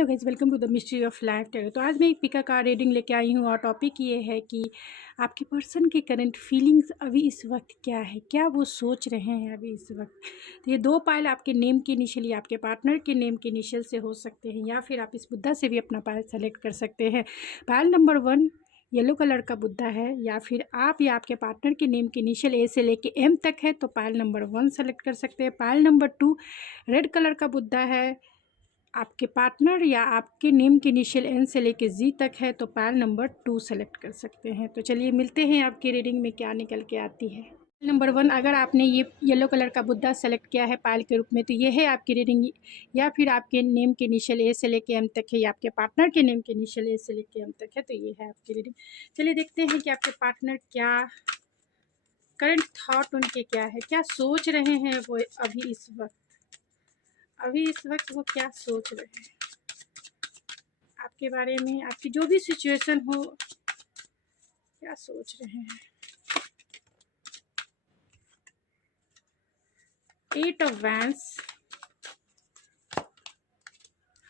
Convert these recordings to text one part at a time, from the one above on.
Hello guys, welcome to the mystery of life tarot. तो आज मैं एक पिका कार्ड रीडिंग लेके आई हूँ और टॉपिक ये है कि आपके पर्सन के करंट फीलिंग्स अभी इस वक्त क्या है, क्या वो सोच रहे हैं अभी इस वक्त। तो ये दो पायल आपके नेम के इनिशियल या आपके पार्टनर के नेम के इनिशियल से हो सकते हैं, या फिर आप इस बुद्धा से भी अपना पायल सेलेक्ट कर सकते हैं। पायल नंबर 1 येलो कलर का बुद्धा है, या फिर आप या आपके पार्टनर के नेम के इनिशियल ए से लेके एम तक है तो पायल नंबर 1 सेलेक्ट कर सकते हैं। पायल नंबर 2 रेड कलर का बुद्धा है, आपके पार्टनर या आपके नेम के इनिशियल एन से लेके जी तक है तो पायल नंबर 2 सेलेक्ट कर सकते हैं। तो चलिए मिलते हैं आपकी रीडिंग में क्या निकल के आती है। नंबर 1, अगर आपने ये येलो कलर का बुद्धा सेलेक्ट किया है पायल के रूप में तो ये है आपकी रीडिंग, या फिर आपके नेम के इनिशियल ए से लेके एम तक है, या आपके पार्टनर के नेम के इनिशियल ए से लेके एम तक है तो ये है आपकी रीडिंग। चलिए देखते हैं कि आपके पार्टनर क्या करंट थॉट उनके क्या है, क्या सोच रहे हैं वो अभी इस वक्त वो क्या सोच रहे हैं आपके बारे में, आपकी जो भी सिचुएशन हो क्या सोच रहे हैं। 8 ऑफ वैंड्स,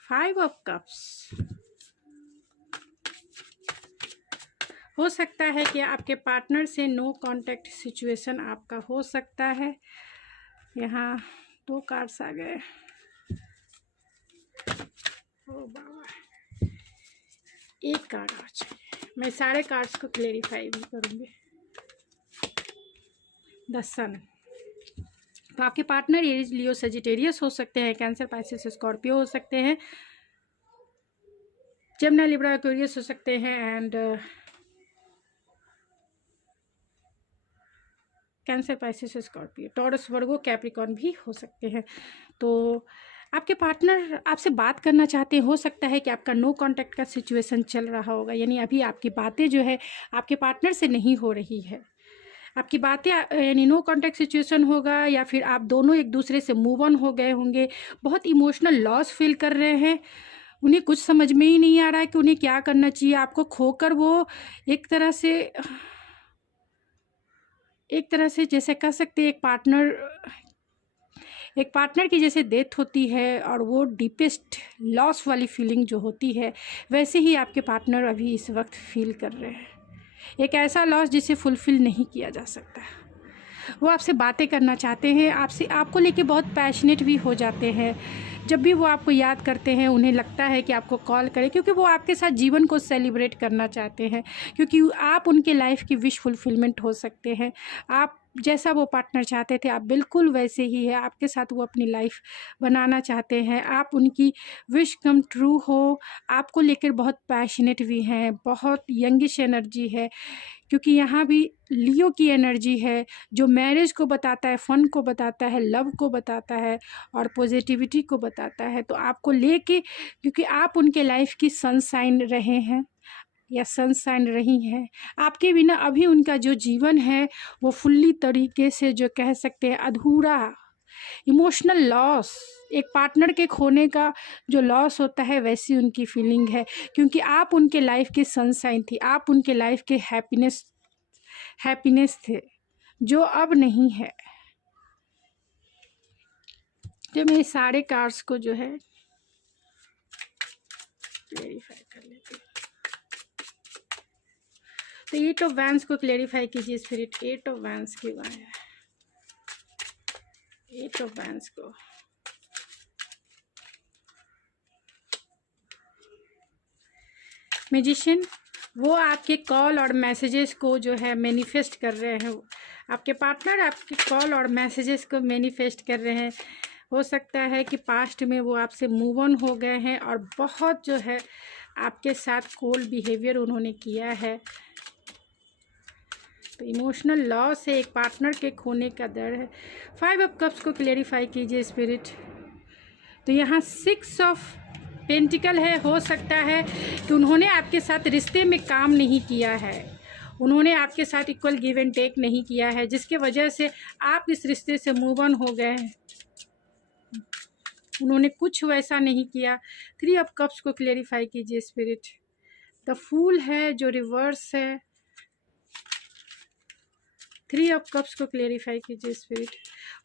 5 ऑफ कप्स। हो सकता है कि आपके पार्टनर से नो कांटेक्ट सिचुएशन आपका हो सकता है। यहाँ 2 कार्ड्स आ गए। ओ बाबा, एक कार्ड आ चाहिए, मैं सारे कार्ड्स को क्लेरिफाई भी करूँगी। द सन, तो आपके पार्टनर एरीज, लियो, सजिटेरियस हो सकते हैं, कैंसर, पाइसेस, स्कॉर्पियो हो सकते हैं, जेमिनी, लिब्रा, एक्वेरियस हो सकते हैं, and cancer, Pisces, Scorpio, taurus, Virgo, Capricorn भी हो सकते हैं। तो आपके पार्टनर आपसे बात करना चाहते हैं। हो सकता है कि आपका नो कांटेक्ट का सिचुएशन चल रहा होगा, यानी अभी आपकी बातें जो है आपके पार्टनर से नहीं हो रही है। आपकी बातें यानी नो कांटेक्ट सिचुएशन होगा, या फिर आप दोनों एक दूसरे से मूव ऑन हो गए होंगे। बहुत इमोशनल लॉस फील कर रहे हैं, उन्हें कुछ समझ में ही नहीं आ रहा है कि उन्हें क्या करना चाहिए। आपको खोकर वो एक तरह से जैसे कह सकते हैं एक पार्टनर की जैसे डेथ होती है और वो डीपेस्ट लॉस वाली फीलिंग जो होती है, वैसे ही आपके पार्टनर अभी इस वक्त फील कर रहे हैं। एक ऐसा लॉस जिसे फुलफिल नहीं किया जा सकता। वो आपसे बातें करना चाहते हैं, आपको लेके बहुत पैशनेट भी हो जाते हैं। जब भी वो आपको याद करते हैं उन्हें लगता है कि आपको कॉल करें, क्योंकि वो आपके साथ जीवन को सेलिब्रेट करना चाहते हैं, क्योंकि आप उनके लाइफ की विश फुलफिलमेंट हो सकते हैं। आप जैसा वो पार्टनर चाहते थे आप बिल्कुल वैसे ही है, आपके साथ वो अपनी लाइफ बनाना चाहते हैं। आप उनकी विश कम ट्रू हो, आपको लेकर बहुत पैशनेट भी हैं, बहुत यंगिश एनर्जी है, क्योंकि यहाँ भी लियो की एनर्जी है जो मैरिज को बताता है, फन को बताता है, लव को बताता है और पॉजिटिविटी को बताता है। तो आपको लेके, क्योंकि आप उनके लाइफ की सनशाइन रहे हैं या सनशाइन रही हैं, आपके बिना अभी उनका जो जीवन है वो फुल्ली तरीके से जो कह सकते हैं अधूरा। इमोशनल लॉस, एक पार्टनर के खोने का जो लॉस होता है वैसी उनकी फीलिंग है, क्योंकि आप उनके लाइफ की सनशाइन थी, आप उनके लाइफ के हैप्पीनेस थे जो अब नहीं है। जो मैं सारे कार्ड्स को जो है क्लेरिफाई कर लेती हूँ। तो 8 ऑफ वैंड्स को क्लेरिफाई कीजिए स्पिरिट। 8 ऑफ वैंड्स की बात है, 8 ऑफ वैंड्स को मैजिशियन, वो आपके कॉल और मैसेजेस को जो है मैनिफेस्ट कर रहे हैं। आपके पार्टनर आपके कॉल और मैसेजेस को मैनिफेस्ट कर रहे हैं। हो सकता है कि पास्ट में वो आपसे मूव ऑन हो गए हैं और बहुत जो है आपके साथ कोल्ड बिहेवियर उन्होंने किया है। तो इमोशनल लॉस है, एक पार्टनर के खोने का डर है। 5 ऑफ कप्स को क्लेरिफाई कीजिए स्पिरिट। तो यहाँ 6 ऑफ पेंटिकल है। हो सकता है कि उन्होंने आपके साथ रिश्ते में काम नहीं किया है, उन्होंने आपके साथ इक्वल गिव एंड टेक नहीं किया है, जिसके वजह से आप इस रिश्ते से मूव ऑन हो गए हैं। उन्होंने कुछ वैसा नहीं किया। 3 ऑफ कप्स को क्लेरिफाई कीजिए स्पिरिट। द फूल है जो रिवर्स है, 3 ऑफ कप्स को क्लेरिफाई कीजिए स्पिरिट।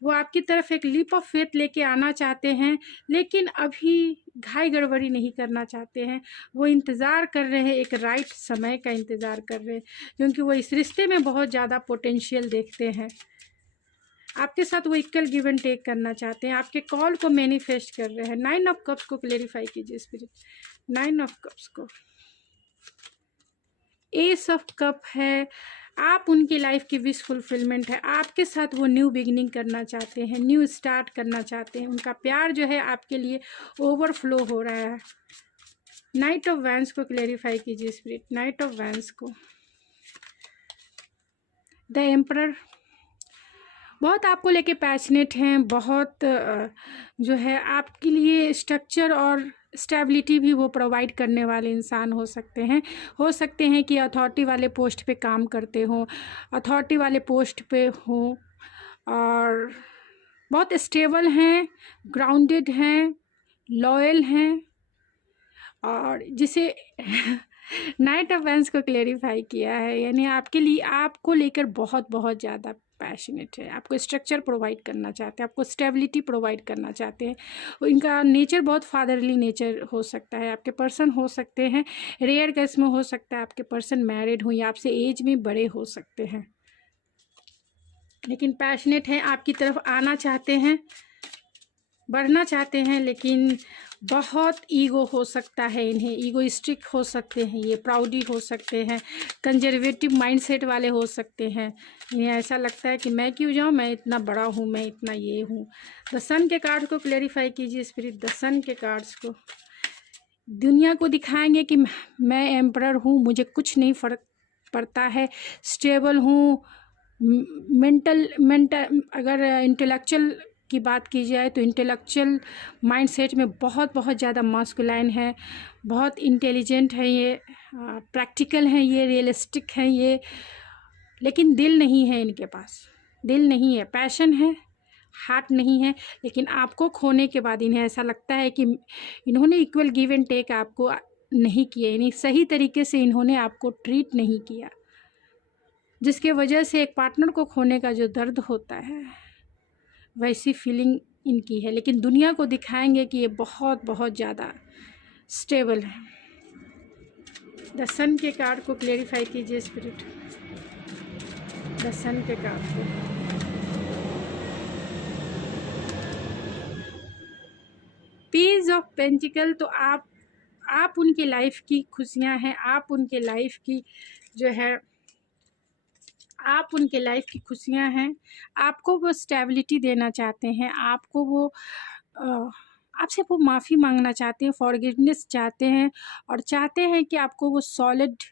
वो आपकी तरफ एक लीप ऑफ फेथ लेके आना चाहते हैं, लेकिन अभी घाई गड़बड़ी नहीं करना चाहते हैं। वो इंतज़ार कर रहे हैं, एक राइट समय का इंतज़ार कर रहे हैं, क्योंकि वो इस रिश्ते में बहुत ज़्यादा पोटेंशियल देखते हैं। आपके साथ वो इक्वल गिव एंड टेक करना चाहते हैं, आपके कॉल को मैनिफेस्ट कर रहे हैं। 9 ऑफ कप्स को क्लेरिफाई कीजिए स्पिरिट। 9 ऑफ कप्स को, एस ऑफ कप है, आप उनकी लाइफ की विश फुलफिलमेंट है। आपके साथ वो न्यू बिगिनिंग करना चाहते हैं, न्यू स्टार्ट करना चाहते हैं। उनका प्यार जो है आपके लिए ओवरफ्लो हो रहा है। नाइट ऑफ वैंस को क्लेरिफाई कीजिए स्पिरिट। नाइट ऑफ वैंस को, द एम्परर, बहुत आपको लेके पैशनेट हैं, बहुत जो है आपके लिए स्ट्रक्चर और स्टेबिलिटी भी वो प्रोवाइड करने वाले इंसान हो सकते हैं कि अथॉरिटी वाले पोस्ट पे काम करते हों, अथॉरिटी वाले पोस्ट पे हों, और बहुत स्टेबल हैं, ग्राउंडेड हैं, लॉयल हैं, और जिसे नाइट ऑफ वैंस को क्लेरिफाई किया है, यानी आपके लिए, आपको लेकर बहुत बहुत ज़्यादा पैशनेट है, आपको स्ट्रक्चर प्रोवाइड करना चाहते हैं, आपको स्टेबिलिटी प्रोवाइड करना चाहते हैं। इनका नेचर बहुत फादरली नेचर हो सकता है। आपके पर्सन हो सकते हैं, रेयर केस में हो सकता है आपके पर्सन मैरिड हो या आपसे एज में बड़े हो सकते हैं, लेकिन पैशनेट हैं, आपकी तरफ आना चाहते हैं, बढ़ना चाहते हैं, लेकिन बहुत ईगो हो सकता है इन्हें, ईगोइस्टिक हो सकते हैं, ये प्राउडी हो सकते हैं, कंजर्वेटिव माइंडसेट वाले हो सकते हैं। इन्हें ऐसा लगता है कि मैं क्यों जाऊँ, मैं इतना बड़ा हूँ, मैं इतना ये हूँ। द सन के कार्ड को क्लेरिफाई कीजिए स्पिरिट। द सन के कार्ड्स को, दुनिया को दिखाएंगे कि मैं एम्परर हूँ, मुझे कुछ नहीं फर्क पड़ता है, स्टेबल हूँ, मेंटल अगर इंटेलेक्चुअल की बात की जाए तो इंटेलेक्चुअल माइंडसेट में बहुत बहुत ज़्यादा मास्कुलाइन है, बहुत इंटेलिजेंट है ये, प्रैक्टिकल है ये, रियलिस्टिक है ये, लेकिन दिल नहीं है इनके पास, दिल नहीं है, पैशन है, हार्ट नहीं है। लेकिन आपको खोने के बाद इन्हें ऐसा लगता है कि इन्होंने इक्वल गिव एंड टेक आपको नहीं किया, यानी सही तरीके से इन्होंने आपको ट्रीट नहीं किया, जिसके वजह से एक पार्टनर को खोने का जो दर्द होता है वैसी फीलिंग इनकी है। लेकिन दुनिया को दिखाएंगे कि ये बहुत बहुत ज़्यादा स्टेबल है। द सन के कार्ड को क्लेरिफाई कीजिए स्पिरिट। द सन के कार्ड को, पेज ऑफ पेंटिकल, तो आप उनके लाइफ की खुशियां हैं, आप उनके लाइफ की जो है, आप उनके लाइफ की खुशियां हैं। आपको वो स्टेबिलिटी देना चाहते हैं, आपको वो आपसे वो माफ़ी मांगना चाहते हैं, फॉरगिवनेस चाहते हैं, और चाहते हैं कि आपको वो सॉलिड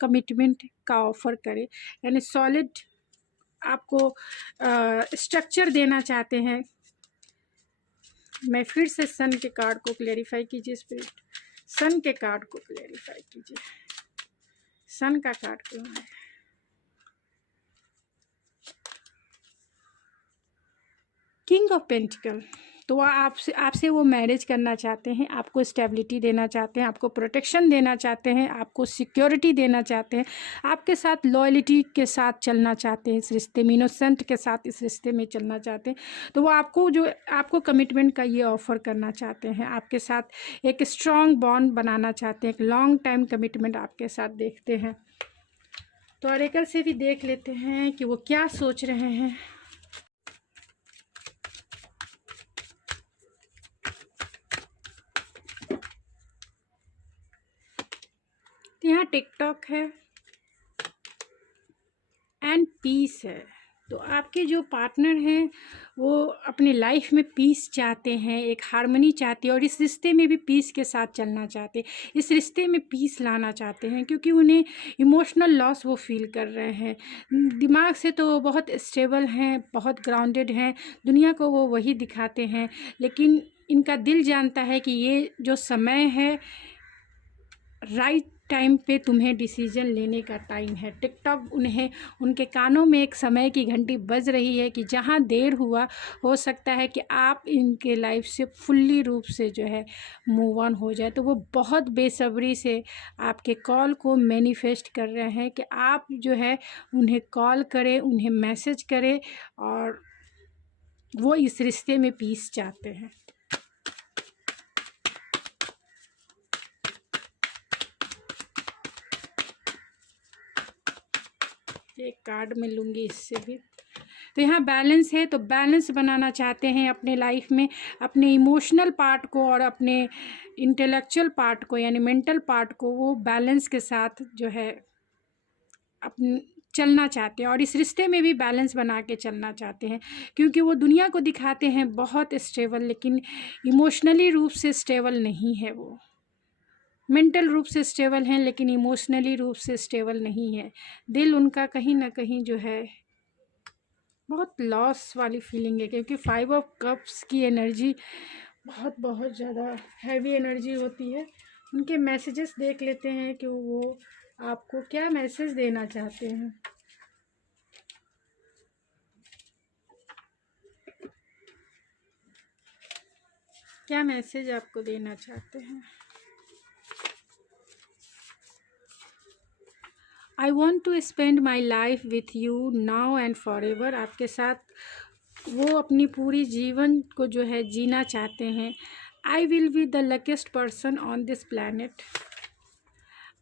कमिटमेंट का ऑफ़र करे, यानी सॉलिड आपको स्ट्रक्चर देना चाहते हैं। मैं फिर से सन के कार्ड को क्लेरिफाई कीजिए स्पिरिट। सन के कार्ड को क्लेरिफाई कीजिए। सन का कार्ड क्यों है? किंग ऑफ पेंटिकल, तो वह आपसे वो मैरिज करना चाहते हैं, आपको स्टेबिलिटी देना चाहते हैं, आपको प्रोटेक्शन देना चाहते हैं, आपको सिक्योरिटी देना चाहते हैं, आपके साथ लॉयल्टी के साथ चलना चाहते हैं इस रिश्ते में, इनोसेंट के साथ इस रिश्ते में चलना चाहते हैं। तो वो आपको कमिटमेंट का ये ऑफ़र करना चाहते हैं, आपके साथ एक स्ट्रॉन्ग बॉन्ड बनाना चाहते हैं, एक लॉन्ग टाइम कमिटमेंट आपके साथ देखते हैं। तो ऑरेकल से भी देख लेते हैं कि वो क्या सोच रहे हैं। यहाँ टिकटॉक है एंड पीस है। तो आपके जो पार्टनर हैं वो अपने लाइफ में पीस चाहते हैं, एक हार्मनी चाहते हैं, और इस रिश्ते में भी पीस के साथ चलना चाहते हैं, इस रिश्ते में पीस लाना चाहते हैं, क्योंकि उन्हें इमोशनल लॉस वो फील कर रहे हैं। दिमाग से तो बहुत स्टेबल हैं, बहुत ग्राउंडेड हैं, दुनिया को वो वही दिखाते हैं, लेकिन इनका दिल जानता है कि ये जो समय है राइट टाइम पे तुम्हें डिसीजन लेने का टाइम है। टिकटॉक उन्हें, उनके कानों में एक समय की घंटी बज रही है कि जहाँ देर हुआ, हो सकता है कि आप इनके लाइफ से फुल्ली रूप से जो है मूव ऑन हो जाए। तो वो बहुत बेसब्री से आपके कॉल को मैनिफेस्ट कर रहे हैं कि आप जो है उन्हें कॉल करें, उन्हें मैसेज करें, और वो इस रिश्ते में पीस चाहते हैं। एक कार्ड में लूँगी इससे भी। तो यहाँ बैलेंस है, तो बैलेंस बनाना चाहते हैं अपने लाइफ में, अपने इमोशनल पार्ट को और अपने इंटेलेक्चुअल पार्ट को यानी मेंटल पार्ट को वो बैलेंस के साथ जो है अपन चलना चाहते हैं, और इस रिश्ते में भी बैलेंस बना के चलना चाहते हैं। क्योंकि वो दुनिया को दिखाते हैं बहुत स्टेबल, लेकिन इमोशनली रूप से स्टेबल नहीं है। वो मेंटल रूप से स्टेबल हैं लेकिन इमोशनली रूप से स्टेबल नहीं है। दिल उनका कहीं ना कहीं जो है बहुत लॉस वाली फीलिंग है, क्योंकि 5 ऑफ कप्स की एनर्जी बहुत बहुत ज़्यादा हैवी एनर्जी होती है। उनके मैसेजेस देख लेते हैं कि वो आपको क्या मैसेज देना चाहते हैं। क्या मैसेज आपको देना चाहते हैं। I want to spend my life with you now and forever. आपके साथ वो अपनी पूरी जीवन को जो है जीना चाहते हैं। I will be the luckiest person on this planet.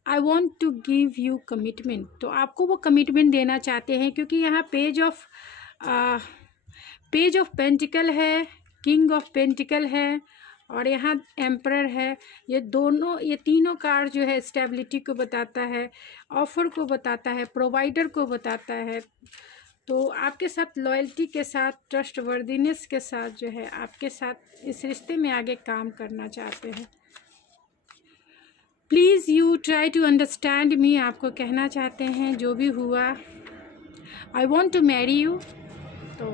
I want to give you commitment. तो आपको वो कमिटमेंट देना चाहते हैं, क्योंकि यहाँ पेज ऑफ पेंटिकल है, किंग ऑफ पेंटिकल है, और यहाँ एम्परर है। ये तीनों कार्ड जो है स्टेबिलिटी को बताता है, ऑफर को बताता है, प्रोवाइडर को बताता है। तो आपके साथ लॉयल्टी के साथ, ट्रस्ट वर्दीनेस के साथ जो है आपके साथ इस रिश्ते में आगे काम करना चाहते हैं। Please you try to understand me. आपको कहना चाहते हैं जो भी हुआ, I want to marry you. तो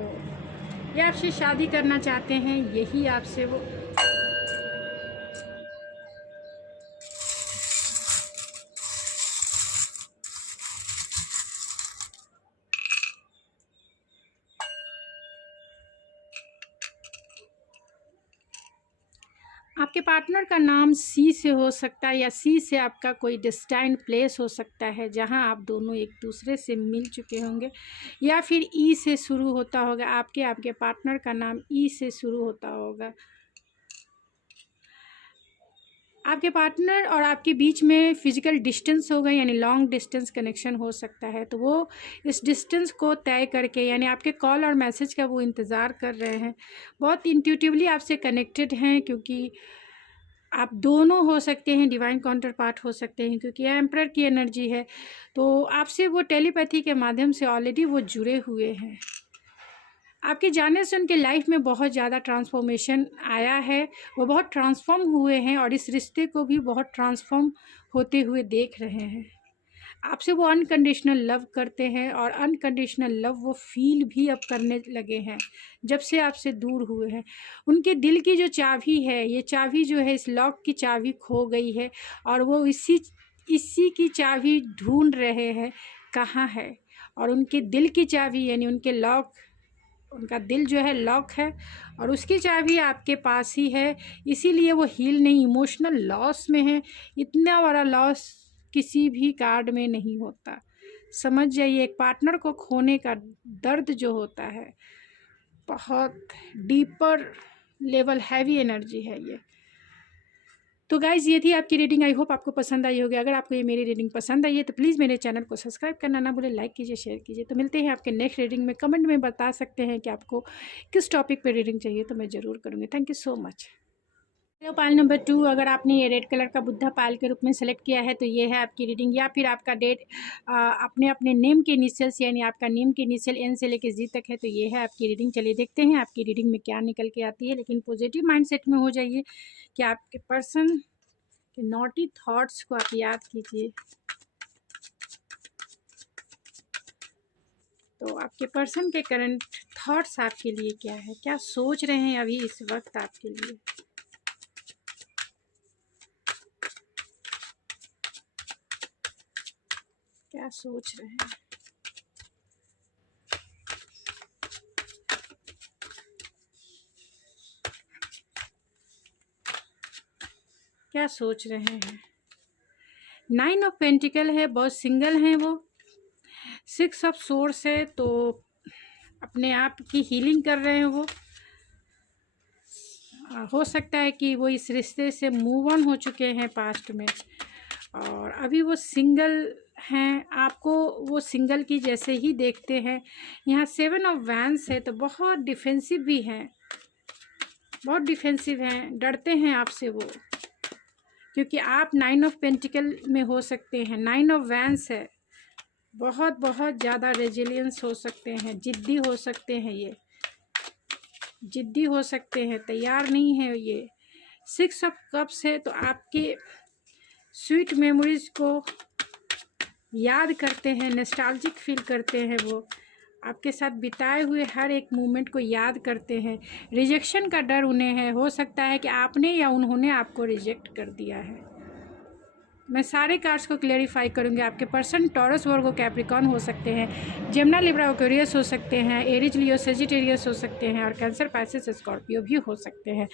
ये आपसे शादी करना चाहते हैं, यही आपसे वो आपके पार्टनर का नाम सी से हो सकता है, या सी से आपका कोई डिस्टाइंड प्लेस हो सकता है जहां आप दोनों एक दूसरे से मिल चुके होंगे, या फिर ई से शुरू होता होगा। आपके पार्टनर का नाम ई से शुरू होता होगा। आपके पार्टनर और आपके बीच में फिजिकल डिस्टेंस होगा, यानी लॉन्ग डिस्टेंस कनेक्शन हो सकता है। तो वो इस डिस्टेंस को तय करके, यानी आपके कॉल और मैसेज का वो इंतज़ार कर रहे हैं। बहुत इंट्यूटिवली आपसे कनेक्टेड हैं, क्योंकि आप दोनों हो सकते हैं डिवाइन काउंटर पार्ट हो सकते हैं, क्योंकि यह एम्परर की एनर्जी है। तो आपसे वो टेलीपैथी के माध्यम से ऑलरेडी वो जुड़े हुए हैं। आपके जाने से उनके लाइफ में बहुत ज़्यादा ट्रांसफॉर्मेशन आया है, वो बहुत ट्रांसफॉर्म हुए हैं, और इस रिश्ते को भी बहुत ट्रांसफॉर्म होते हुए देख रहे हैं। आपसे वो अनकंडीशनल लव करते हैं, और अनकंडीशनल लव वो फील भी अब करने लगे हैं जब से आपसे दूर हुए हैं। उनके दिल की जो चाबी है, ये चाबी जो है, इस लॉक की चाबी खो गई है, और वो इसी की चाबी ढूंढ रहे हैं कहाँ है। और उनके दिल की चाबी यानी उनका दिल जो है लॉक है, और उसकी चाबी आपके पास ही है। इसीलिए वो हील नहीं, इमोशनल लॉस में है। इतना बड़ा लॉस किसी भी कार्ड में नहीं होता। समझ जाइए, एक पार्टनर को खोने का दर्द जो होता है, बहुत डीपर लेवल हैवी एनर्जी है ये। तो गाइज़, ये थी आपकी रीडिंग। आई होप आपको पसंद आई होगी। अगर आपको ये मेरी रीडिंग पसंद आई है तो प्लीज़ मेरे चैनल को सब्सक्राइब करना ना भूलें, लाइक कीजिए, शेयर कीजिए। तो मिलते हैं आपके नेक्स्ट रीडिंग में। कमेंट में बता सकते हैं कि आपको किस टॉपिक पे रीडिंग चाहिए, तो मैं ज़रूर करूँगी। Thank you so much. Pile number 2, अगर आपने ये रेड कलर का बुद्धा पाइल के रूप में सेलेक्ट किया है तो ये है आपकी रीडिंग। या फिर आपका डेट अपने नेम के इनिशियल्स, यानी आपका नेम के इनिशियल एन से लेकर जी तक है, तो ये है आपकी रीडिंग। चलिए देखते हैं आपकी रीडिंग में क्या निकल के आती है। लेकिन पॉजिटिव माइंडसेट में हो जाइए कि आपके पर्सन के नॉटी थॉट्स को आप याद कीजिए। तो आपके पर्सन के करंट थॉट्स आपके लिए क्या है, क्या सोच रहे हैं अभी इस वक्त आपके लिए। क्या सोच रहे हैं? क्या सोच रहे हैं? 9 ऑफ पेंटिकल है, बहुत सिंगल हैं वो। 6 ऑफ सोर्स है, तो अपने आप की हीलिंग कर रहे हैं वो। हो सकता है कि वो इस रिश्ते से मूव ऑन हो चुके हैं पास्ट में, और अभी वो सिंगल हैं। आपको वो सिंगल की जैसे ही देखते हैं। यहाँ 7 ऑफ वैंस है, तो बहुत डिफेंसिव भी हैं, बहुत डिफेंसिव हैं, डरते हैं आपसे वो, क्योंकि आप 9 ऑफ पेंटिकल में हो सकते हैं। 9 ऑफ वैंस है, बहुत बहुत ज़्यादा रेजिलियंस हो सकते हैं, जिद्दी हो सकते हैं, ये जिद्दी हो सकते हैं, तैयार नहीं है ये। 6 ऑफ कप्स है, तो आपके स्वीट मेमोरीज को याद करते हैं, नॉस्टैल्जिक फील करते हैं वो। आपके साथ बिताए हुए हर एक मोमेंट को याद करते हैं। रिजेक्शन का डर उन्हें है, हो सकता है कि आपने या उन्होंने आपको रिजेक्ट कर दिया है। मैं सारे कार्ड्स को क्लेरिफाई करूंगी। आपके पर्सन टॉरस, वर्गो, कैप्रिकॉर्न हो सकते हैं, जेमिनी, लिब्रा, एक्वेरियस हो सकते हैं, एरीज, लियो, सेजिटेरियस हो सकते हैं, और कैंसर, पाइसेस, स्कॉर्पियो भी हो सकते हैं।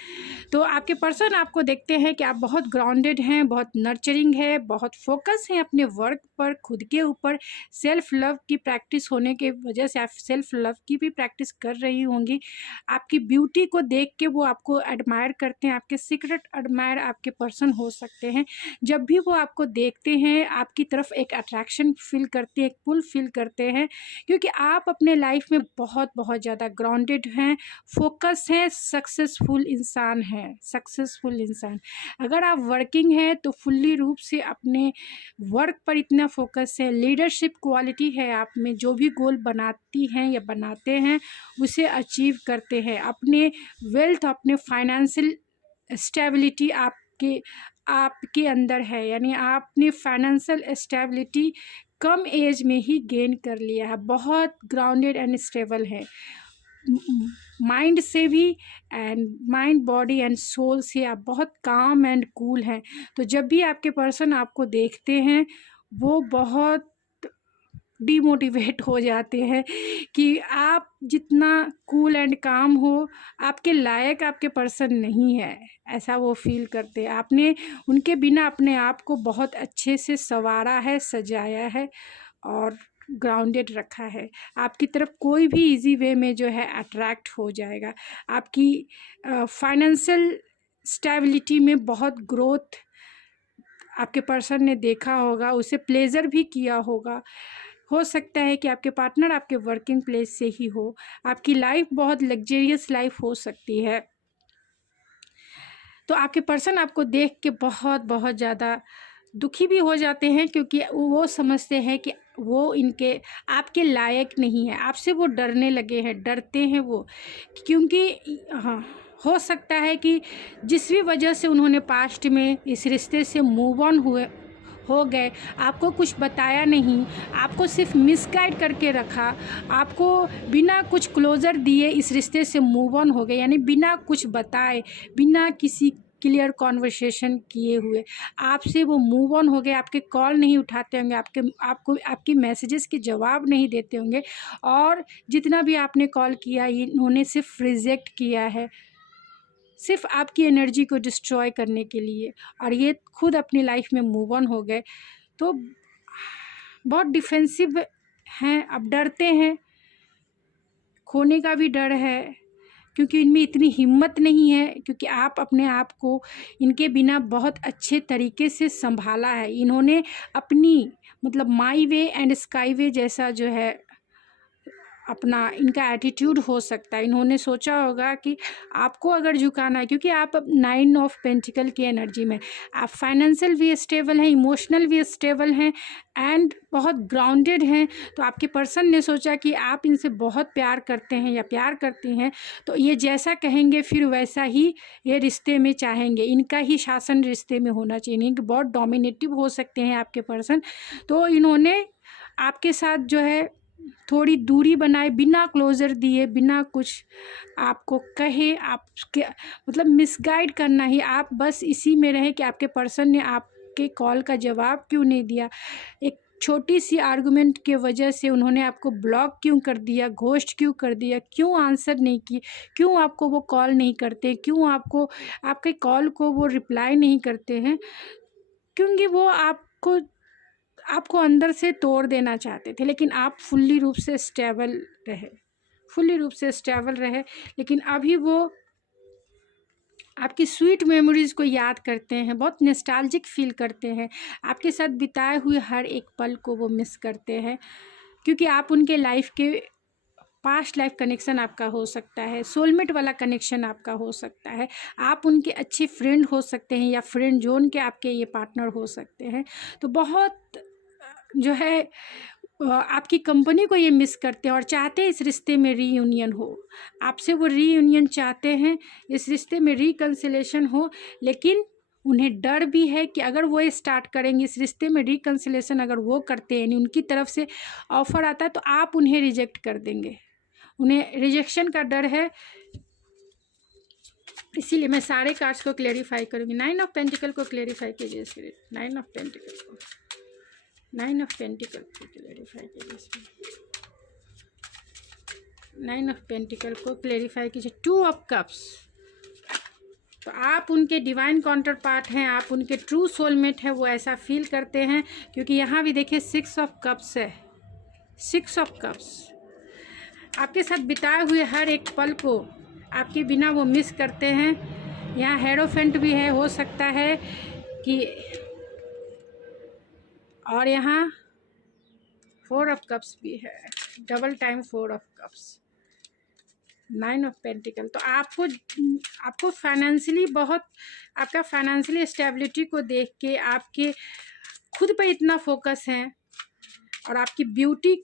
तो आपके पर्सन आपको देखते हैं कि आप बहुत ग्राउंडेड हैं, बहुत नर्चरिंग है, बहुत फोकस हैं अपने वर्क पर, खुद के ऊपर। सेल्फ लव की प्रैक्टिस होने के वजह से आप सेल्फ लव की भी प्रैक्टिस कर रही होंगी। आपकी ब्यूटी को देख के वो आपको एडमायर करते हैं, आपके सीक्रेट एडमायर आपके पर्सन हो सकते हैं। जब भी वो आपको देखते हैं, आपकी तरफ एक अट्रैक्शन फील करते हैं, एक पुल फील करते हैं, क्योंकि आप अपने लाइफ में बहुत बहुत ज़्यादा ग्राउंडेड हैं, फोकस हैं, सक्सेसफुल इंसान हैं, सक्सेसफुल इंसान। अगर आप वर्किंग हैं तो फुल्ली रूप से अपने वर्क पर इतना फोकस है, लीडरशिप क्वालिटी है आप में, जो भी गोल बनाती हैं या बनाते हैं उसे अचीव करते हैं। अपने वेल्थ, अपने फाइनेंशियल स्टेबिलिटी आपके अंदर है, यानी आपने फाइनेंशियल स्टेबिलिटी कम एज में ही गेन कर लिया है, बहुत ग्राउंडेड एंड स्टेबल है माइंड से भी, and mind, body and soul से आप बहुत काम एंड कूल हैं। तो जब भी आपके पर्सन आपको देखते हैं वो बहुत डीमोटिवेट हो जाते हैं कि आप जितना कूल एंड काम हो, आपके लायक आपके पर्सन नहीं है, ऐसा वो फील करते हैं। आपने उनके बिना अपने आप को बहुत अच्छे से संवारा है, सजाया है और ग्राउंडेड रखा है। आपकी तरफ कोई भी इजी वे में जो है अट्रैक्ट हो जाएगा। आपकी फाइनेंशियल स्टेबिलिटी में बहुत ग्रोथ आपके पर्सन ने देखा होगा, उसे प्लेजर भी किया होगा। हो सकता है कि आपके पार्टनर आपके वर्किंग प्लेस से ही हो। आपकी लाइफ बहुत लग्जरियस लाइफ हो सकती है। तो आपके पर्सन आपको देख के बहुत बहुत ज़्यादा दुखी भी हो जाते हैं, क्योंकि वो समझते हैं कि वो इनके आपके लायक नहीं है। आपसे वो डरने लगे हैं, डरते हैं वो, क्योंकि हाँ, हो सकता है कि जिस भी वजह से उन्होंने पास्ट में इस रिश्ते से मूव ऑन हो गए, आपको कुछ बताया नहीं, आपको सिर्फ मिसगाइड करके रखा, आपको बिना कुछ क्लोज़र दिए इस रिश्ते से मूव ऑन हो गए, यानी बिना कुछ बताए, बिना किसी क्लियर कॉन्वर्सेशन किए हुए आपसे वो मूव ऑन हो गए। आपके कॉल नहीं उठाते होंगे, आपकी मैसेजेस के जवाब नहीं देते होंगे, और जितना भी आपने कॉल किया इन्होंने सिर्फ रिजेक्ट किया है, सिर्फ आपकी एनर्जी को डिस्ट्रॉय करने के लिए, और ये खुद अपनी लाइफ में मूव ऑन हो गए। तो बहुत डिफेंसिव हैं, अब डरते हैं, खोने का भी डर है, क्योंकि इनमें इतनी हिम्मत नहीं है, क्योंकि आप अपने आप को इनके बिना बहुत अच्छे तरीके से संभाला है। इन्होंने अपनी मतलब माई वे एंड स्काई वे जैसा जो है अपना इनका एटीट्यूड हो सकता है। इन्होंने सोचा होगा कि आपको अगर झुकाना है, क्योंकि आप 9 ऑफ पेंटिकल की एनर्जी में आप फाइनेंशियल भी स्टेबल हैं, इमोशनल भी स्टेबल हैं एंड बहुत ग्राउंडेड हैं। तो आपके पर्सन ने सोचा कि आप इनसे बहुत प्यार करते हैं या प्यार करती हैं, तो ये जैसा कहेंगे फिर वैसा ही ये रिश्ते में चाहेंगे, इनका ही शासन रिश्ते में होना चाहिए। इनके बहुत डोमिनेटिव हो सकते हैं आपके पर्सन। तो इन्होंने आपके साथ जो है थोड़ी दूरी बनाए, बिना क्लोज़र दिए, बिना कुछ आपको कहे, आपके मतलब मिसगाइड करना ही, आप बस इसी में रहे कि आपके पर्सन ने आपके कॉल का जवाब क्यों नहीं दिया। एक छोटी सी आर्गुमेंट के वजह से उन्होंने आपको ब्लॉक क्यों कर दिया, घोस्ट क्यों कर दिया, क्यों आंसर नहीं की, क्यों आपको वो कॉल नहीं करते, क्यों आपको आपके कॉल को वो रिप्लाई नहीं करते हैं, क्योंकि वो आपको अंदर से तोड़ देना चाहते थे। लेकिन आप फुल्ली रूप से स्टेबल रहे, लेकिन अभी वो आपकी स्वीट मेमोरीज़ को याद करते हैं, बहुत नॉस्टैल्जिक फील करते हैं, आपके साथ बिताए हुए हर एक पल को वो मिस करते हैं, क्योंकि आप उनके लाइफ के पास्ट लाइफ कनेक्शन आपका हो सकता है, सोलमेट वाला कनेक्शन आपका हो सकता है, आप उनके अच्छे फ्रेंड हो सकते हैं या फ्रेंड जोन के आपके ये पार्टनर हो सकते हैं। तो बहुत जो है आपकी कंपनी को ये मिस करते हैं और चाहते हैं इस रिश्ते में रीयूनियन हो, आपसे वो रीयूनियन चाहते हैं, इस रिश्ते में रिकन्सिलेशन हो। लेकिन उन्हें डर भी है कि अगर वो स्टार्ट करेंगे इस रिश्ते में रिकन्सिलेशन, अगर वो करते हैं, यानी उनकी तरफ से ऑफ़र आता है, तो आप उन्हें रिजेक्ट कर देंगे, उन्हें रिजेक्शन का डर है। इसीलिए मैं सारे कार्ड्स को क्लेरिफाई करूँगी। 9 ऑफ पेंटिकल को क्लेरिफाई कीजिए स्पिरिट, 9 ऑफ पेंटिकल को, 9 ऑफ पेंटिकल को क्लेरिफाई कीजिए, 9 ऑफ पेंटिकल को क्लेरिफाई कीजिए। 2 ऑफ कप्स, तो आप उनके डिवाइन काउंटर पार्ट हैं, आप उनके ट्रू सोलमेट हैं, वो ऐसा फील करते हैं। क्योंकि यहाँ भी देखिए 6 ऑफ कप्स है, 6 ऑफ कप्स आपके साथ बिताए हुए हर एक पल को आपके बिना वो मिस करते हैं। यहाँ हेरोफेंट भी है, हो सकता है कि, और यहाँ 4 ऑफ कप्स भी है, double time 4 of cups, 9 of pentacle. तो आपको फाइनेंशियली बहुत, आपका फाइनेंशियली स्टेबिलिटी को देख के आपके खुद पे इतना फोकस है और आपकी ब्यूटी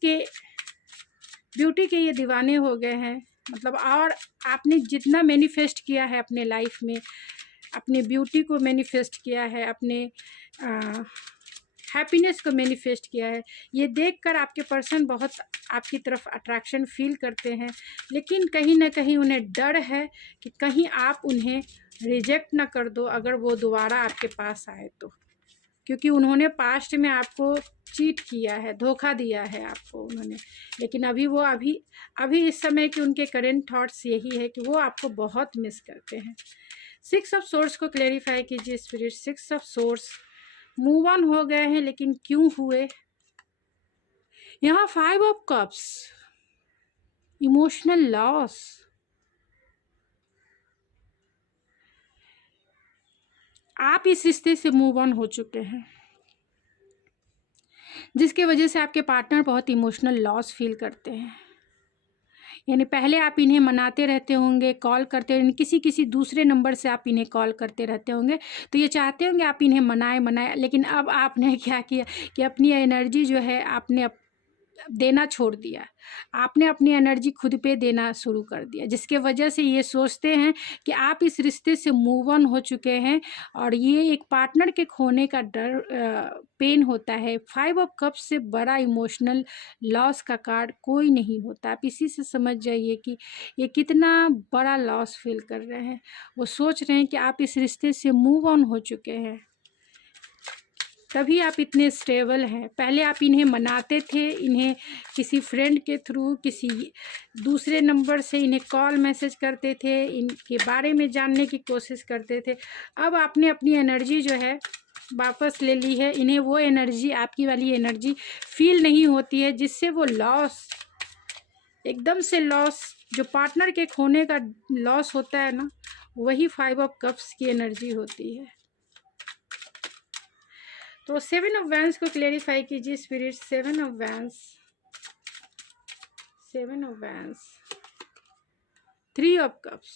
के ये दीवाने हो गए हैं। मतलब और आपने जितना मैनिफेस्ट किया है अपने लाइफ में, अपने ब्यूटी को मैनिफेस्ट किया है, अपने हैप्पीनेस को मैनिफेस्ट किया है, ये देखकर आपके पर्सन बहुत आपकी तरफ अट्रैक्शन फील करते हैं। लेकिन कहीं ना कहीं उन्हें डर है कि कहीं आप उन्हें रिजेक्ट ना कर दो अगर वो दोबारा आपके पास आए तो, क्योंकि उन्होंने पास्ट में आपको चीट किया है, धोखा दिया है आपको उन्होंने। लेकिन अभी इस समय के उनके करेंट थॉट्स यही है कि वो आपको बहुत मिस करते हैं। 6 ऑफ सोर्स को क्लेरिफाई कीजिए spirit, 6 of source move on हो गए हैं, लेकिन क्यों हुए। यहाँ 5 ऑफ कप्स, इमोशनल लॉस, आप इस रिश्ते से मूव ऑन हो चुके हैं, जिसके वजह से आपके पार्टनर बहुत इमोशनल लॉस फील करते हैं। यानी पहले आप इन्हें मनाते रहते होंगे, कॉल करते होंगे, किसी दूसरे नंबर से आप इन्हें कॉल करते रहते होंगे, तो ये चाहते होंगे आप इन्हें मनाएं। लेकिन अब आपने क्या किया कि अपनी एनर्जी जो है आपने देना छोड़ दिया, आपने अपनी एनर्जी खुद पे देना शुरू कर दिया, जिसके वजह से ये सोचते हैं कि आप इस रिश्ते से मूव ऑन हो चुके हैं। और ये एक पार्टनर के खोने का डर, पेन होता है। 5 ऑफ कप्स से बड़ा इमोशनल लॉस का कार्ड कोई नहीं होता। आप इसी से समझ जाइए कि ये कितना बड़ा लॉस फील कर रहे हैं। वो सोच रहे हैं कि आप इस रिश्ते से मूव ऑन हो चुके हैं, तभी आप इतने स्टेबल हैं। पहले आप इन्हें मनाते थे, इन्हें किसी फ्रेंड के थ्रू, किसी दूसरे नंबर से इन्हें कॉल मैसेज करते थे, इनके बारे में जानने की कोशिश करते थे। अब आपने अपनी एनर्जी जो है वापस ले ली है, इन्हें वो एनर्जी, आपकी वाली एनर्जी फील नहीं होती है, जिससे वो लॉस, एकदम से लॉस, जो पार्टनर के खोने का लॉस होता है ना, वही 5 ऑफ कप्स की एनर्जी होती है। तो 7 ऑफ वैंस को क्लेरिफाई कीजिए spirit, 7 of vents, 7 of vents, 3 of cups.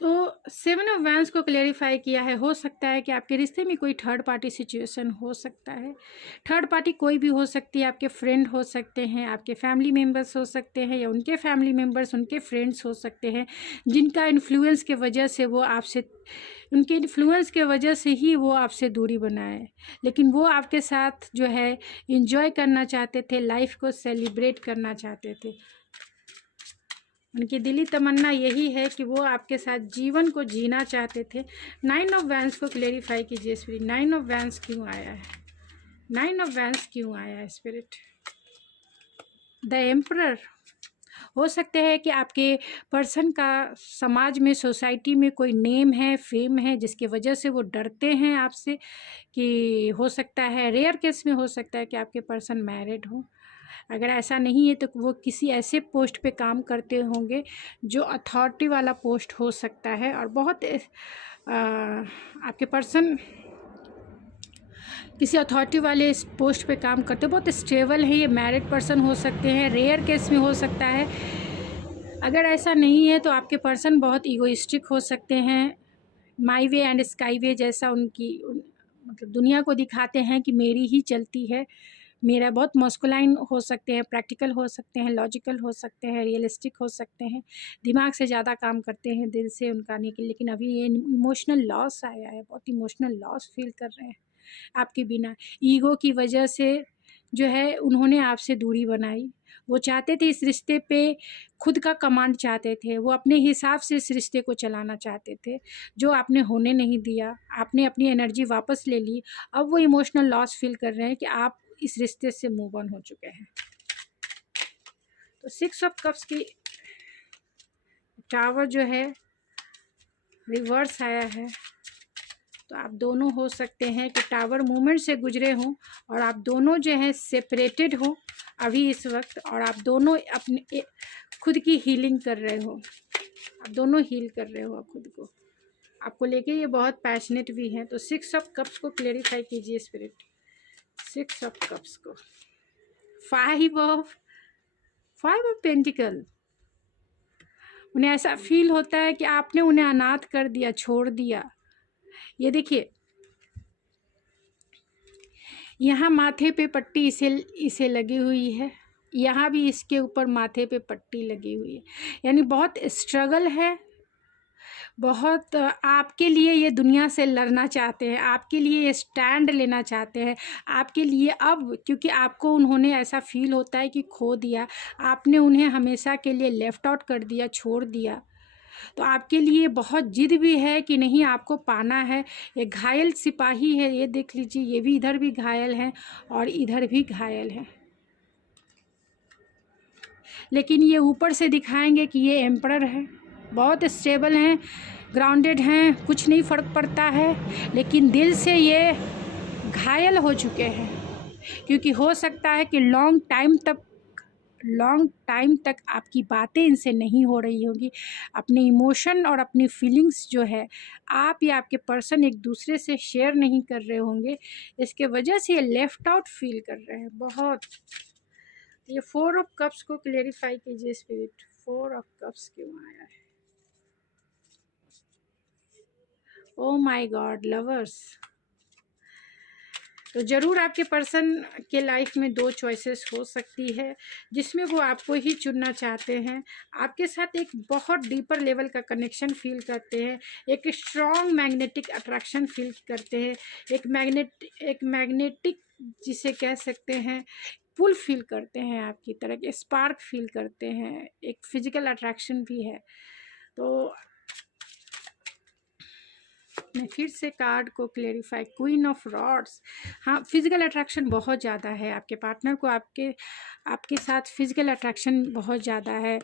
तो 7 ऑफ वैंस को क्लेरिफाई किया है। हो सकता है कि आपके रिश्ते में कोई थर्ड पार्टी सिचुएशन हो सकता है। थर्ड पार्टी कोई भी हो सकती है, आपके फ्रेंड हो सकते हैं, आपके फैमिली मेम्बर्स हो सकते हैं, या उनके फैमिली मेम्बर्स, उनके फ्रेंड्स हो सकते हैं, जिनका इन्फ्लुएंस के वजह से वो आपसे, उनके इन्फ्लुएंस के वजह से ही वो आपसे दूरी बनाए। लेकिन वो आपके साथ जो है एंजॉय करना चाहते थे, लाइफ को सेलिब्रेट करना चाहते थे। उनकी दिली तमन्ना यही है कि वो आपके साथ जीवन को जीना चाहते थे। 9 ऑफ वैंस को क्लेरिफाई कीजिए स्पिरिट। 9 ऑफ वैंस क्यों आया है? 9 ऑफ वैंस क्यों आया है स्पिरिट? The emperor. हो सकता है कि आपके पर्सन का समाज में, सोसाइटी में कोई नेम है, फेम है, जिसकी वजह से वो डरते हैं आपसे। कि हो सकता है, रेयर केस में हो सकता है कि आपके पर्सन मैरिड हो। अगर ऐसा नहीं है तो वो किसी ऐसे पोस्ट पे काम करते होंगे जो अथॉरिटी वाला पोस्ट हो सकता है। और बहुत आपके पर्सन किसी अथॉरिटी वाले पोस्ट पे काम करते, बहुत स्टेबल है। ये मैरिड पर्सन हो सकते हैं, रेयर केस में हो सकता है। अगर ऐसा नहीं है तो आपके पर्सन बहुत ईगोइस्टिक हो सकते हैं। माई वे एंड स्काई वे जैसा मतलब दुनिया को दिखाते हैं कि मेरी ही चलती है, मेरा। बहुत मस्कुलाइन हो सकते हैं, प्रैक्टिकल हो सकते हैं, लॉजिकल हो सकते हैं, रियलिस्टिक हो सकते हैं, दिमाग से ज़्यादा काम करते हैं, दिल से उनका नहीं। लेकिन अभी ये इमोशनल लॉस आया है, बहुत इमोशनल लॉस फील कर रहे हैं आपके बिना। ईगो की वजह से जो है उन्होंने आपसे दूरी बनाई। वो चाहते थे इस रिश्ते पे खुद का कमांड चाहते थे, वो अपने हिसाब से इस रिश्ते को चलाना चाहते थे, जो आपने होने नहीं दिया। आपने अपनी एनर्जी वापस ले ली। अब वो इमोशनल लॉस फील कर रहे हैं कि आप इस रिश्ते से मूव ऑन हो चुके हैं। तो 6 ऑफ कप्स की टावर जो है रिवर्स आया है। तो आप दोनों हो सकते हैं कि टावर मूवमेंट से गुजरे हों और आप दोनों जो है सेपरेटेड हो अभी इस वक्त, और आप दोनों अपने खुद की हीलिंग कर रहे हो। आप दोनों हील कर रहे हो खुद को। आपको लेके ये बहुत पैशनेट भी हैं। तो 6 ऑफ कप्स को क्लेरिफाई कीजिए स्पिरिट। 6 ऑफ कप्स को। 5 ऑफ पेंटिकल। उन्हें ऐसा फील होता है कि आपने उन्हें अनाथ कर दिया, छोड़ दिया। ये देखिए, यहाँ माथे पे पट्टी इसे लगी हुई है, यहाँ भी इसके ऊपर माथे पे पट्टी लगी हुई है। यानी बहुत स्ट्रगल है, बहुत आपके लिए ये दुनिया से लड़ना चाहते हैं, आपके लिए ये स्टैंड लेना चाहते हैं, आपके लिए। अब क्योंकि आपको उन्होंने ऐसा फील होता है कि खो दिया, आपने उन्हें हमेशा के लिए लेफ़्ट आउट कर दिया, छोड़ दिया। तो आपके लिए बहुत जिद भी है कि नहीं, आपको पाना है। ये घायल सिपाही है, ये देख लीजिए, ये भी इधर भी घायल है और इधर भी घायल है। लेकिन ये ऊपर से दिखाएंगे कि ये एम्परर है, बहुत स्टेबल हैं, ग्राउंडेड हैं, कुछ नहीं फ़र्क पड़ता है। लेकिन दिल से ये घायल हो चुके हैं, क्योंकि हो सकता है कि लॉन्ग टाइम तक आपकी बातें इनसे नहीं हो रही होगी। अपने इमोशन और अपनी फीलिंग्स जो है आप या आपके पर्सन एक दूसरे से शेयर नहीं कर रहे होंगे। इसके वजह से ये लेफ़्ट आउट फील कर रहे हैं बहुत। ये 4 ऑफ कप्स को क्लेरिफाई कीजिए स्पिरिट। 4 ऑफ कप्स क्यों आया है? Oh my God, lovers. तो ज़रूर आपके पर्सन के लाइफ में 2 चॉइसेस हो सकती है, जिसमें वो आपको ही चुनना चाहते हैं। आपके साथ एक बहुत डीपर लेवल का कनेक्शन फील करते हैं, एक स्ट्रॉन्ग मैग्नेटिक अट्रैक्शन फील करते हैं, एक मैग्नेटिक जिसे कह सकते हैं पुल फील करते हैं आपकी तरफ, एक स्पार्क फील करते हैं, एक फिजिकल अट्रैक्शन भी है। तो मैं फिर से कार्ड को क्लेरिफाई, क्वीन ऑफ रॉड्स। हाँ, फिजिकल अट्रैक्शन बहुत ज़्यादा है आपके पार्टनर को, आपके साथ फिजिकल अट्रैक्शन बहुत ज़्यादा है।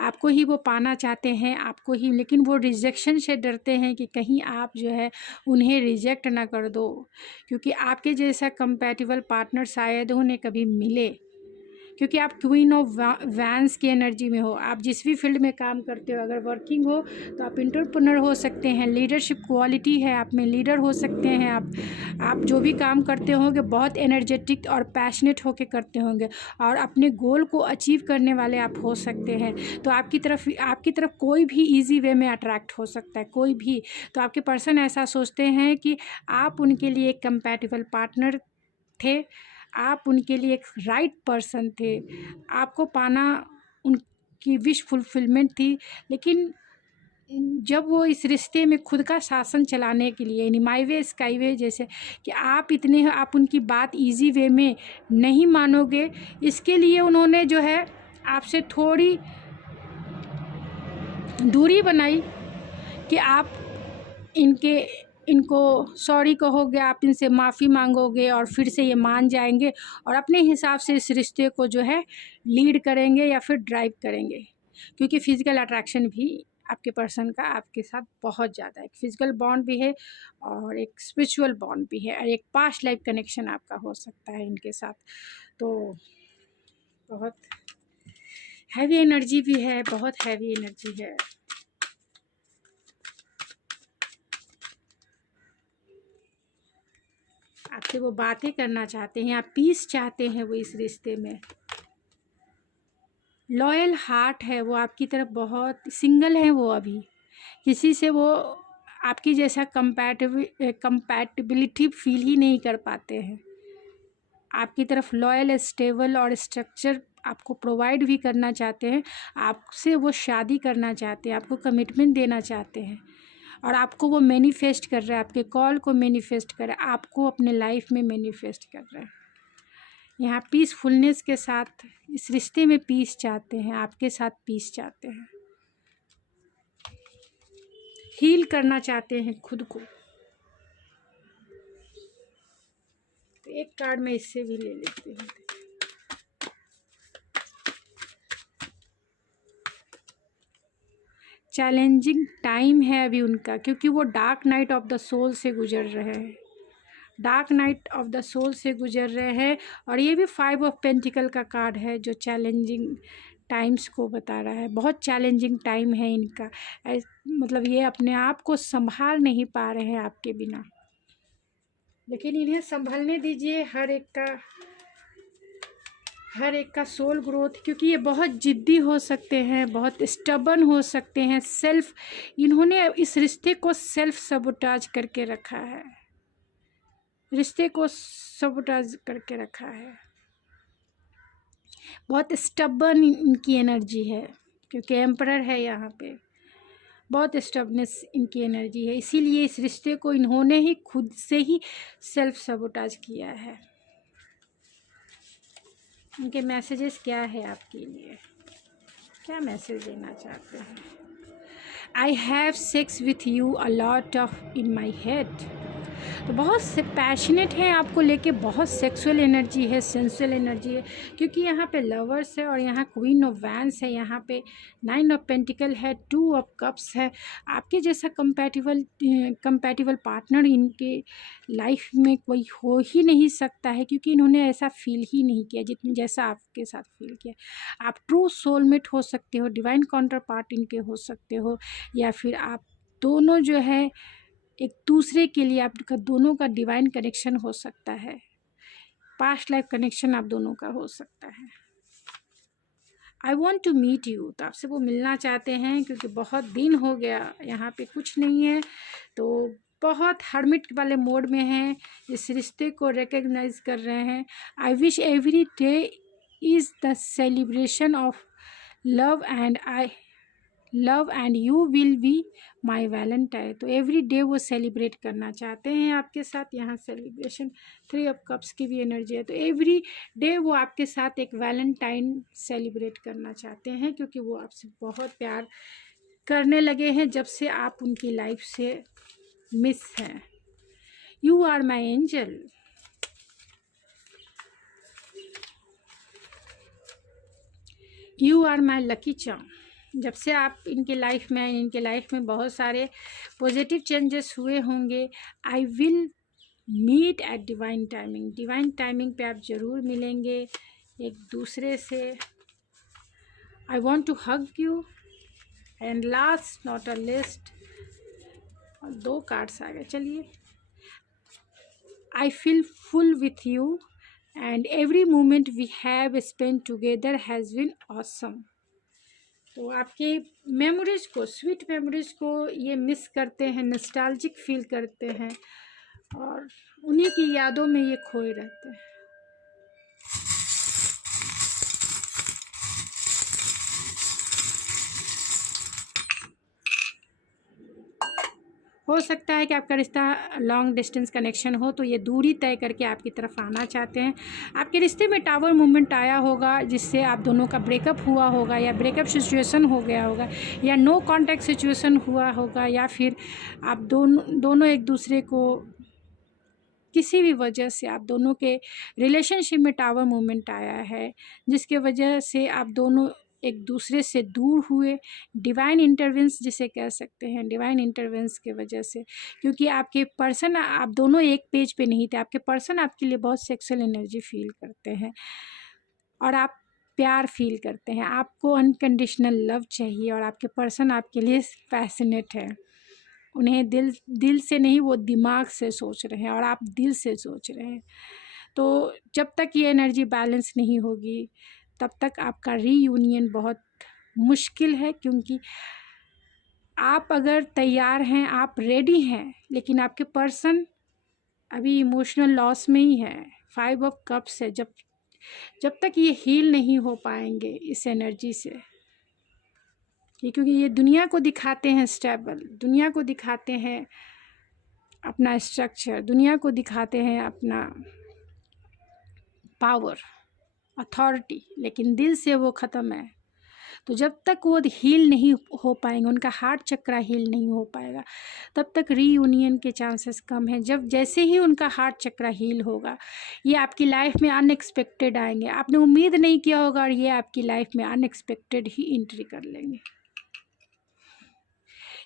आपको ही वो पाना चाहते हैं, आपको ही। लेकिन वो रिजेक्शन से डरते हैं कि कहीं आप जो है उन्हें रिजेक्ट ना कर दो, क्योंकि आपके जैसा कंपैटिबल पार्टनर शायद उन्हें कभी मिले। क्योंकि आप क्वीन ऑफ वैंस की एनर्जी में हो। आप जिस भी फील्ड में काम करते हो, अगर वर्किंग हो तो आप एंटरप्रेन्योर हो सकते हैं, लीडरशिप क्वालिटी है आप में, लीडर हो सकते हैं आप जो भी काम करते होंगे बहुत एनर्जेटिक और पैशनेट होके करते होंगे, और अपने गोल को अचीव करने वाले आप हो सकते हैं। तो आपकी तरफ कोई भी ईजी वे में अट्रैक्ट हो सकता है, कोई भी। तो आपके पर्सन ऐसा सोचते हैं कि आप उनके लिए एक कंपैटिबल पार्टनर थे, आप उनके लिए एक राइट पर्सन थे, आपको पाना उनकी विश फुलफिलमेंट थी। लेकिन जब वो इस रिश्ते में खुद का शासन चलाने के लिए, यानी माई वे स्काई वे जैसे कि आप उनकी बात इजी वे में नहीं मानोगे, इसके लिए उन्होंने जो है आपसे थोड़ी दूरी बनाई कि आप इनको सॉरी कहोगे, आप इनसे माफ़ी मांगोगे और फिर से ये मान जाएंगे और अपने हिसाब से इस रिश्ते को जो है लीड करेंगे या फिर ड्राइव करेंगे। क्योंकि फ़िज़िकल अट्रैक्शन भी आपके पर्सन का आपके साथ बहुत ज़्यादा है। एक फ़िज़िकल बॉन्ड भी है और एक स्पिरिचुअल बॉन्ड भी है और एक पास्ट लाइफ कनेक्शन आपका हो सकता है इनके साथ। तो बहुत हैवी एनर्जी भी है, बहुत हैवी एनर्जी है। आपसे वो बातें करना चाहते हैं, आप पीस चाहते हैं वो इस रिश्ते में। लॉयल हार्ट है वो आपकी तरफ, बहुत सिंगल है वो अभी, किसी से वो आपकी जैसा कंपैटिबिलिटी फील ही नहीं कर पाते हैं। आपकी तरफ लॉयल, स्टेबल और स्ट्रक्चर आपको प्रोवाइड भी करना चाहते हैं। आपसे वो शादी करना चाहते हैं, आपको कमिटमेंट देना चाहते हैं और आपको वो मैनिफेस्ट कर रहा है, आपके कॉल को मैनिफेस्ट कर रहा है, आपको अपने लाइफ में मैनिफेस्ट कर रहा है। यहाँ पीसफुलनेस के साथ इस रिश्ते में पीस चाहते हैं, आपके साथ पीस चाहते हैं, हील करना चाहते हैं खुद को। तो एक कार्ड मैं इससे भी ले लेती हूँ। चैलेंजिंग टाइम है अभी उनका, क्योंकि वो dark night of the soul से गुजर रहे हैं, dark night of the soul से गुजर रहे हैं। और ये भी 5 ऑफ पेंटिकल का कार्ड है जो चैलेंजिंग टाइम्स को बता रहा है। बहुत चैलेंजिंग टाइम है इनका, मतलब ये अपने आप को संभाल नहीं पा रहे हैं आपके बिना, लेकिन इन्हें संभलने दीजिए। हर एक का सोल ग्रोथ, क्योंकि ये बहुत ज़िद्दी हो सकते हैं, बहुत स्टबर्न हो सकते हैं। इन्होंने इस रिश्ते को सेल्फ सबोटाज करके रखा है, रिश्ते को सबोटाज करके रखा है। बहुत स्टबर्न इनकी एनर्जी है, क्योंकि एम्परर है यहाँ पे। बहुत स्टबनेस इनकी एनर्जी है, इसीलिए इस रिश्ते को इन्होंने ही खुद से ही सेल्फ सबोटाज किया है। उनके मैसेजेस क्या है आपके लिए, क्या मैसेज देना चाहते हैं? I have sex with you a lot of in my head. तो बहुत से पैशनेट हैं आपको लेके, बहुत सेक्सुअल एनर्जी है, सेंसुअल एनर्जी है, क्योंकि यहाँ पे लवर्स है और यहाँ क्वीन ऑफ वैंस है, यहाँ पे 9 ऑफ पेंटिकल है, 2 ऑफ कप्स है। आपके जैसा कंपैटिबल पार्टनर इनके लाइफ में कोई हो ही नहीं सकता है, क्योंकि इन्होंने ऐसा फील ही नहीं किया जितने जैसा आपके साथ फील किया। आप ट्रू सोलमेट हो सकते हो, डिवाइन काउंटर पार्ट इनके हो सकते हो, या फिर आप दोनों जो है एक दूसरे के लिए, आपका दोनों का डिवाइन कनेक्शन हो सकता है, पास्ट लाइफ कनेक्शन आप दोनों का हो सकता है। I want to meet you, तो आपसे वो मिलना चाहते हैं, क्योंकि बहुत दिन हो गया, यहाँ पे कुछ नहीं है, तो बहुत हर्मिट वाले मोड में हैं, इस रिश्ते को रिकग्नाइज कर रहे हैं। I wish every day is the celebration of love and you will be my Valentine. तो एवरी डे वो सेलिब्रेट करना चाहते हैं आपके साथ। यहाँ सेलिब्रेशन 3 ऑफ कप्स की भी एनर्जी है, तो एवरी डे वो आपके साथ एक वैलेंटाइन सेलिब्रेट करना चाहते हैं, क्योंकि वो आपसे बहुत प्यार करने लगे हैं जब से आप उनकी लाइफ से मिस हैं। You are my angel. You are my lucky charm. जब से आप इनके लाइफ में बहुत सारे पॉजिटिव चेंजेस हुए होंगे। I will meet at divine timing पे आप ज़रूर मिलेंगे एक दूसरे से। I want to hug you and last not a least, 2 cards आ गए। चलिए, I feel full with you and every moment we have spent together has been awesome. तो आपकी मेमोरीज को, स्वीट मेमोरीज को ये मिस करते हैं, नॉस्टैल्जिक फील करते हैं और उन्हीं की यादों में ये खोए रहते हैं। हो सकता है कि आपका रिश्ता लॉन्ग डिस्टेंस कनेक्शन हो, तो ये दूरी तय करके आपकी तरफ आना चाहते हैं। आपके रिश्ते में टावर मूवमेंट आया होगा, जिससे आप दोनों का ब्रेकअप हुआ होगा, या ब्रेकअप सिचुएशन हो गया होगा, या नो कांटेक्ट सिचुएशन हुआ होगा, या फिर आप दोनों एक दूसरे को किसी भी वजह से आप दोनों के रिलेशनशिप में टावर मूवमेंट आया है, जिसके वजह से आप दोनों एक दूसरे से दूर हुए। डिवाइन इंटरवेंस जिसे कह सकते हैं, डिवाइन इंटरवेंस के वजह से, क्योंकि आपके पर्सन, आप दोनों एक पेज पे नहीं थे। आपके पर्सन आपके लिए बहुत सेक्सुअल एनर्जी फील करते हैं और आप प्यार फील करते हैं। आपको अनकंडीशनल लव चाहिए और आपके पर्सन आपके लिए पैशनेट है। उन्हें दिल से नहीं, वो दिमाग से सोच रहे हैं और आप दिल से सोच रहे हैं। तो जब तक ये एनर्जी बैलेंस नहीं होगी, तब तक आपका रीयूनियन बहुत मुश्किल है, क्योंकि आप अगर तैयार हैं, आप रेडी हैं, लेकिन आपके पर्सन अभी इमोशनल लॉस में ही है। 5 ऑफ कप्स है। जब तक ये हील नहीं हो पाएंगे इस एनर्जी से, क्योंकि ये दुनिया को दिखाते हैं स्टेबल, दुनिया को दिखाते हैं अपना स्ट्रक्चर, दुनिया को दिखाते हैं अपना पावर, अथॉरिटी, लेकिन दिल से वो ख़त्म है। तो जब तक वो हील नहीं हो पाएंगे, उनका हार्ट चक्रा हील नहीं हो पाएगा, तब तक रीयूनियन के चांसेस कम हैं। जैसे ही उनका हार्ट चक्रा हील होगा, ये आपकी लाइफ में अनएक्सपेक्टेड आएंगे। आपने उम्मीद नहीं किया होगा और ये आपकी लाइफ में अनएक्सपेक्टेड ही एंट्री कर लेंगे।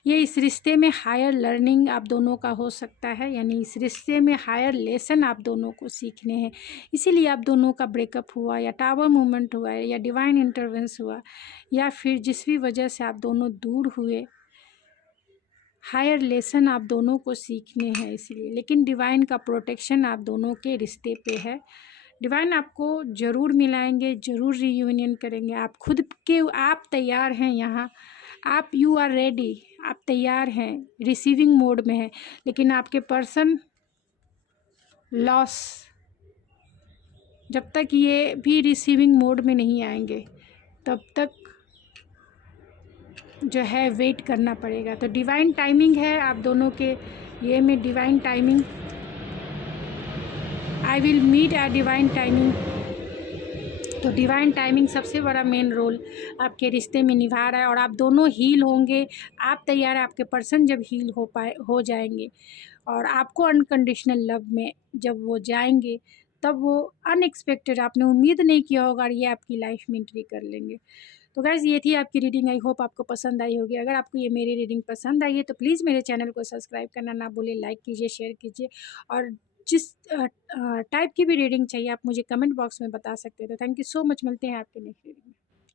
ये इस रिश्ते में हायर लर्निंग आप दोनों का हो सकता है, यानी इस रिश्ते में हायर लेसन आप दोनों को सीखने हैं। इसीलिए आप दोनों का ब्रेकअप हुआ, या टावर मूवमेंट हुआ, या डिवाइन इंटरवेंस हुआ, या फिर जिस भी वजह से आप दोनों दूर हुए, हायर लेसन आप दोनों को सीखने हैं इसलिए। लेकिन डिवाइन का प्रोटेक्शन आप दोनों के रिश्ते पे है। डिवाइन आपको ज़रूर मिलाएंगे, ज़रूर रीयूनियन करेंगे। आप तैयार हैं यहाँ, आप यू आर रेडी, आप तैयार हैं, रिसीविंग मोड में हैं। लेकिन आपके पर्सन लॉस, जब तक ये भी रिसीविंग मोड में नहीं आएंगे, तब तक जो है वेट करना पड़ेगा। तो डिवाइन टाइमिंग है आप दोनों के ये में, divine timing, I will meet at divine timing. तो डिवाइन टाइमिंग सबसे बड़ा मेन रोल आपके रिश्ते में निभा रहा है, और आप दोनों हील होंगे। आप तैयार हैं, आपके पर्सन जब हील हो जाएंगे और आपको अनकंडीशनल लव में जब वो जाएंगे, तब वो अनएक्सपेक्टेड, आपने उम्मीद नहीं किया होगा, और ये आपकी लाइफ में एंट्री कर लेंगे। तो गाइस, ये थी आपकी रीडिंग। आई होप आपको पसंद आई होगी। अगर आपको ये मेरी रीडिंग पसंद आई है तो प्लीज़ मेरे चैनल को सब्सक्राइब करना ना भूलें, लाइक कीजिए, शेयर कीजिए, और जिस टाइप की भी रीडिंग चाहिए आप मुझे कमेंट बॉक्स में बता सकते हैं। तो थैंक यू सो मच, मिलते हैं आपके नेक्स्ट रीडिंग में।